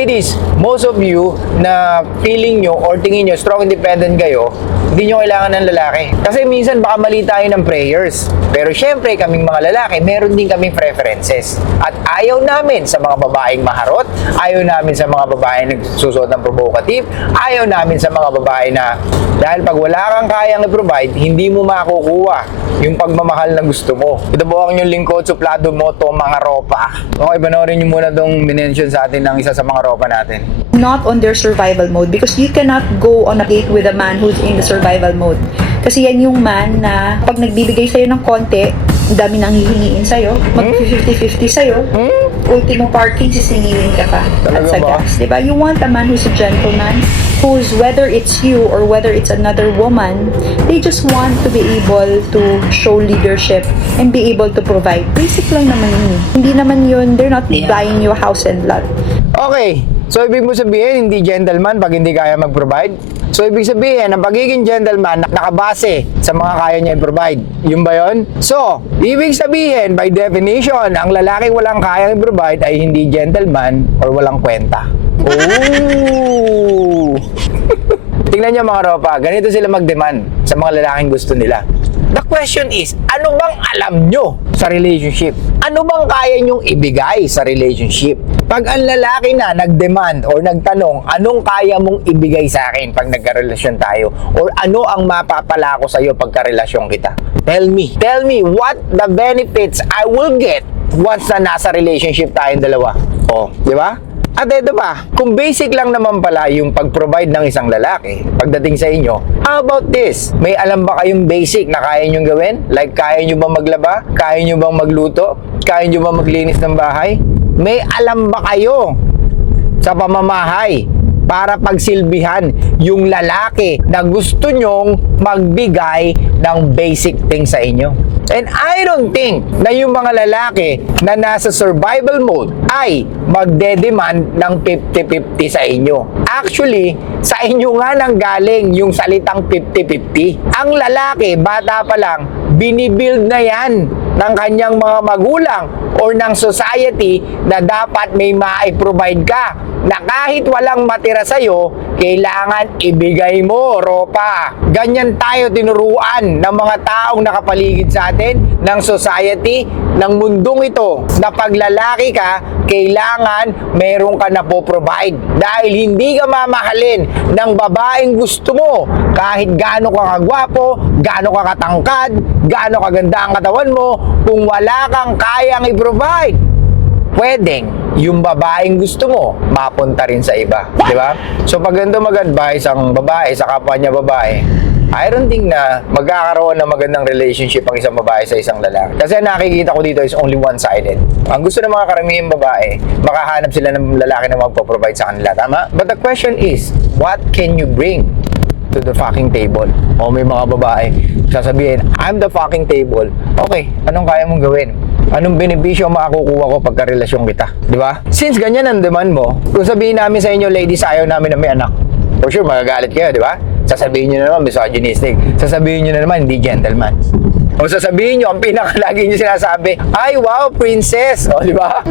ladies, most of you na feeling nyo or tingin nyo strong independent kayo, hindi nyo kailangan ng lalaki. Kasi minsan baka mali tayo ng prayers. Pero syempre, kaming mga lalaki, meron din kaming preferences. At ayaw namin sa mga babaeng maharot, ayaw namin sa mga babaeng nagsusuot ng provocative, ayaw namin sa mga babae na dahil pag wala kang kayang i-provide, hindi mo makukuha yung pagmamahal na gusto mo. Ito po ang inyong lingkod, suplado mo to mga ropa. Okay, panoorin nyo muna itong minention sa atin ng isa sa mga ropa natin. Not on their survival mode, because you cannot go on a date with a man who's in the survival mode. Kasi yan yung man na pag nagbibigay sa'yo ng konti, ang dami nang hihingiin sa'yo, mag-50-50 sa'yo, ultimo parking, sisingilin ka pa at sa gas. Diba? You want a man who's a gentleman, who's, whether it's you or whether it's another woman, they just want to be able to show leadership and be able to provide. Basic lang naman yun. Hindi naman yun, they're not buying you a house and lot. Okay, so ibig mo sabihin, hindi gentleman pag hindi kaya mag-provide? So ibig sabihin, ang pagiging gentleman nakabase sa mga kaya niya i-provide. Yun ba yun? So, ibig sabihin, by definition, ang lalaking walang kayang i-provide ay hindi gentleman or walang kwenta. Oh! Tingnan niyo mga ropa, ganito sila mag-demand sa mga lalaking gusto nila. The question is, ano bang alam nyo sa relationship? Ano bang kaya nyong ibigay sa relationship? Pag ang lalaki na nag-demand or nagtanong, anong kaya mong ibigay sa akin pag nagkarelasyon tayo? Or ano ang mapapala ko sa'yo pagkarelasyon kita? Tell me what the benefits I will get once na nasa relationship tayong dalawa. Oh, di ba? At ito pa, kung basic lang naman pala yung pag-provide ng isang lalaki pagdating sa inyo, how about this? May alam ba kayong basic na kaya nyong gawin? Like, kaya nyo bang maglaba? Kaya nyo bang magluto? Kaya nyo bang maglinis ng bahay? May alam ba kayo sa pamamahay para pagsilbihan yung lalaki na gusto nyong magbigay ng basic things sa inyo? And I don't think na yung mga lalaki na nasa survival mode ay magde-demand ng 50-50 sa inyo. Actually, sa inyo nga nang galing yung salitang 50-50. Ang lalaki, bata pa lang, binibuild na yan ng kanyang mga magulang or ng society na dapat may ma-provide ka, na kahit walang matira sa'yo, kailangan ibigay mo, ropa. Ganyan tayo tinuruan ng mga taong nakapaligid sa atin, ng society, ng mundong ito, na pag lalaki ka, kailangan meron ka na po-provide. Dahil hindi ka mamahalin ng babaeng gusto mo, kahit gaano ka kagwapo, gaano ka katangkad, gaano kaganda ang katawan mo, kung wala kang kayang i-provide, pwedeng yung babaeng gusto mo mapunta rin sa iba, di ba? So pag ganito mag-advise ang babae sa kapwa niya babae, I don't think na magkakaroon ng magandang relationship ang isang babae sa isang lalaki. Kasi nakikita ko dito is only one-sided. Ang gusto ng mga karamihang babae, makahanap sila ng lalaki na magpo-provide sa kanila, tama? But the question is, what can you bring to the fucking table? O may mga babae sasabihin, I'm the fucking table. Okay, anong kaya mong gawin? Anong benepisyo makukuha ko pagka-relasyon kita? Di ba? Since ganyan ang demand mo, kung sabihin namin sa inyo, ladies, ayaw namin na may anak, for sure, magagalit kayo, di ba? Sasabihin nyo na naman, misogynistic. Sasabihin nyo na naman, hindi gentleman. O sasabihin nyo, ang pinakalagi nyo sinasabi, ay, wow, princess. O, di ba?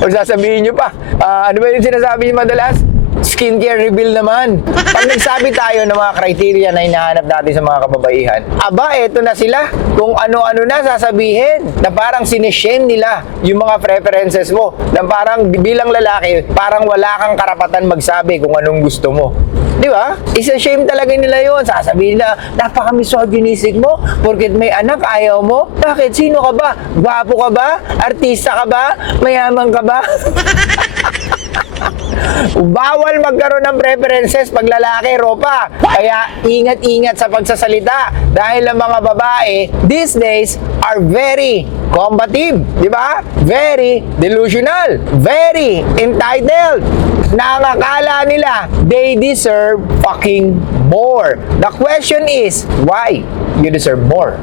O sasabihin nyo pa, ano ba yung sinasabi nyo madalas? Skincare reveal naman. Pag nagsabi tayo ng mga criteria na hinahanap natin sa mga kababaihan, aba, eto na sila. Kung ano-ano na sasabihin, na parang sinishame nila yung mga preferences mo. Na parang bilang lalaki, parang wala kang karapatan magsabi kung anong gusto mo. Di ba? Isa-shame talaga nila yon. Sasabihin na, napaka-misogynistic mo, porket may anak, ayaw mo. Bakit? Sino ka ba? Gwapo ka ba? Artista ka ba? Mayaman ka ba? Bawal magkaroon ng preferences pag lalaki, ropa. Kaya ingat-ingat sa pagsasalita dahil ang mga babae these days are very combative, di ba? Very delusional, very entitled. Nakakala nila they deserve fucking more. The question is, why you deserve more?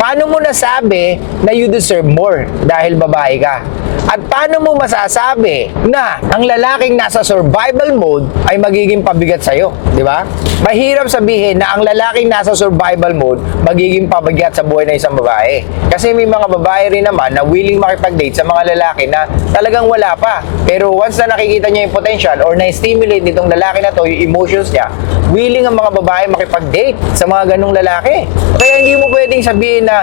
Paano mo nasabi na you deserve more dahil babae ka? At paano mo masasabi na ang lalaking nasa survival mode ay magiging pabigat sa'yo? Di ba? Mahirap sabihin na ang lalaking nasa survival mode magiging pabigat sa buhay ng isang babae. Kasi may mga babae rin naman na willing makipag-date sa mga lalaki na talagang wala pa. Pero once na nakikita niya yung potential or na-stimulate nitong lalaki na to, yung emotions niya, willing ang mga babae makipag-date sa mga ganong lalaki. Kaya hindi mo pwedeng sabihin na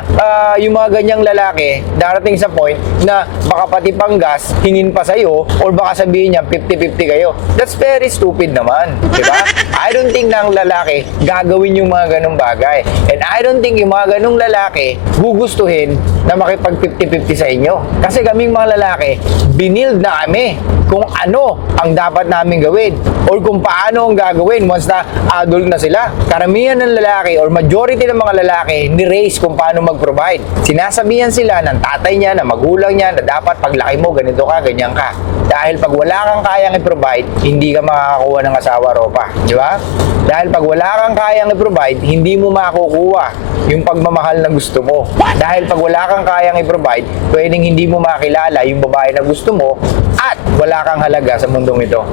yung mga ganyang lalaki darating sa point na baka pati panggas hingin pa sa'yo or baka sabihin niya 50-50 kayo. That's very stupid naman. Diba? I don't think na ang lalaki gagawin yung mga ganong bagay. And I don't think yung mga ganong lalaki gugustuhin na makipag 50-50 sa inyo. Kasi kaming mga lalaki, binild na kami kung ano ang dapat namin gawin or kung paano ang gagawin once na adult na sila. Karamihan ng lalaki or majority ng mga lalaki ni-raise kung paano mag-provide. Sinasabihan sila ng tatay niya, ng magulang niya na dapat paglaki mo, ganito ka, ganyan ka. Dahil pag wala kang kayang i-provide, hindi ka makakakuha ng asawa, Ropa. Di ba? Dahil pag wala kang kayang i-provide, hindi mo makukuha yung pagmamahal na gusto mo. Dahil pag wala kang kayang i-provide, pwedeng hindi mo makilala yung babae na gusto mo at wala kang halaga sa mundong ito.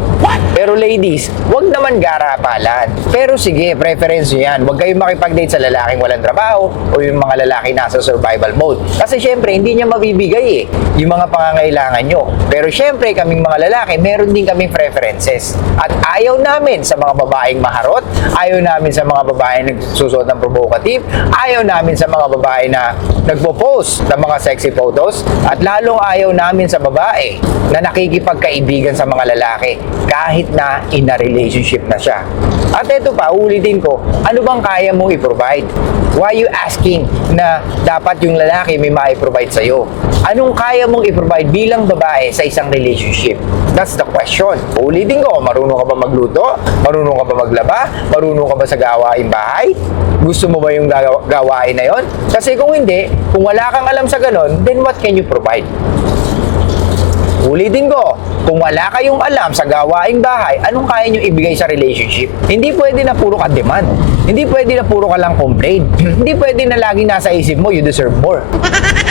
Pero ladies, wag naman garapalan. Pero sige, preference nyo yan. Huwag kayong makipag-date sa lalaking walang trabaho o yung mga lalaki nasa survival mode. Kasi syempre, hindi niya mabibigay yung mga pangangailangan nyo. Pero syempre, kaming mga lalaki, meron din kaming preferences. At ayaw namin sa mga babaeng maharot, ayaw namin sa mga babaeng nagsusuot ng provocative, ayaw namin sa mga babae na nagpo-post ng mga sexy photos, at lalong ayaw namin sa babae na nakikipagkaibigan sa mga lalaki kahit na in a relationship na siya. At ito pa, ulitin ko, ano bang kaya mong i-provide? Why you asking na dapat yung lalaki may ma-provide sa'yo? Anong kaya mong i-provide bilang babae sa isang relationship? That's the question. Ulitin ko, marunong ka ba magluto? Marunong ka ba maglaba? Marunong ka ba sa gawaing bahay? Gusto mo ba yung gawain na yon? Kasi kung hindi, kung wala kang alam sa ganon, then what can you provide? Ulitin ko, kung wala kayong alam sa gawaing bahay, anong kaya nyo ibigay sa relationship? Hindi pwede na puro ka demand. Hindi pwede na puro ka lang complain. Hindi pwede na laging nasa isip mo, you deserve more.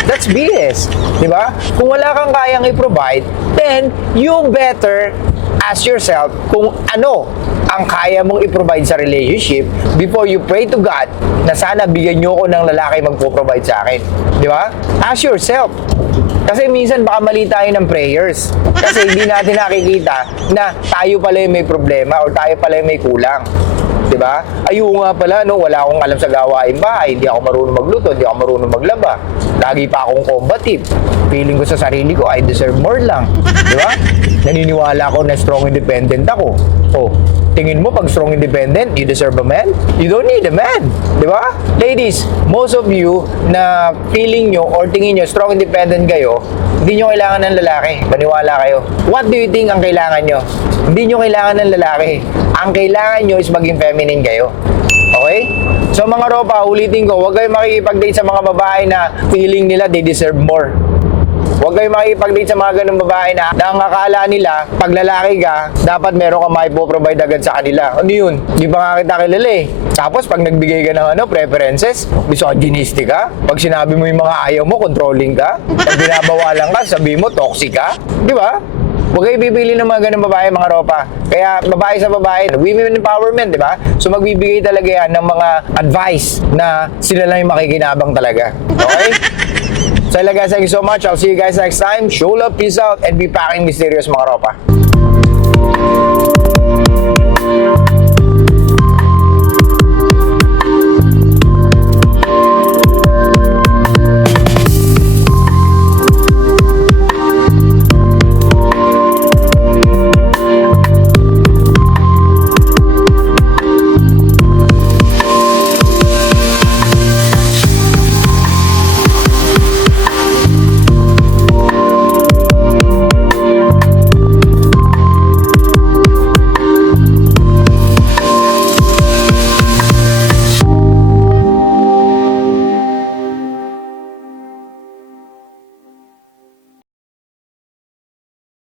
That's BS. Diba? Kung wala kang kayang i-provide, then you better ask yourself kung ano ang kaya mong i-provide sa relationship before you pray to God na sana bigyan nyo ko ng lalaki magpo-provide sa akin. Diba? Ask yourself. Kasi minsan baka mali tayo ng prayers. Kasi hindi natin nakikita na tayo pala yung may problema or tayo pala yung may kulang. Diba? Ayun nga pala, no, wala akong alam sa gawain bahay. Hindi ako marunong magluto, hindi ako marunong maglaba. Lagi pa akong combative. Feeling ko sa sarili ko, I deserve more lang. Diba? Naniniwala ako na strong independent ako. Oh, tingin mo pag strong independent, you deserve a man? You don't need a man. Diba? Ladies, most of you na feeling nyo or tingin nyo strong independent kayo, hindi nyo kailangan ng lalaki. Maniwala kayo. What do you think ang kailangan nyo? Hindi nyo kailangan ng lalaki. Ang kailangan nyo is maging feminine kayo. Okay? So mga Ropa, ulitin ko, huwag kayong makikipag-date sa mga babae na feeling nila they deserve more. Huwag kayong makikipag-date sa mga ganung babae na ang akala nila, pag lalaki ka, dapat meron ka maipo-provide agad sa kanila. Ano yun? Di ba nga kita kilala eh. Tapos pag nagbigay ka ng preferences, misogynistic ka. Pag sinabi mo yung mga ayaw mo, controlling ka. Pag binabawalan ka, sabi mo, toxic ka. Di ba? Huwag kayo bibili ng mga ganung babae, mga Ropa. Kaya babae sa babae, women empowerment, di ba? So magbibigay talaga yan ng mga advice na sila lang yung makikinabang talaga. Okay? So guys, thank you so much. I'll see you guys next time. Show love, peace out, and be packing mysterious, mga Ropa.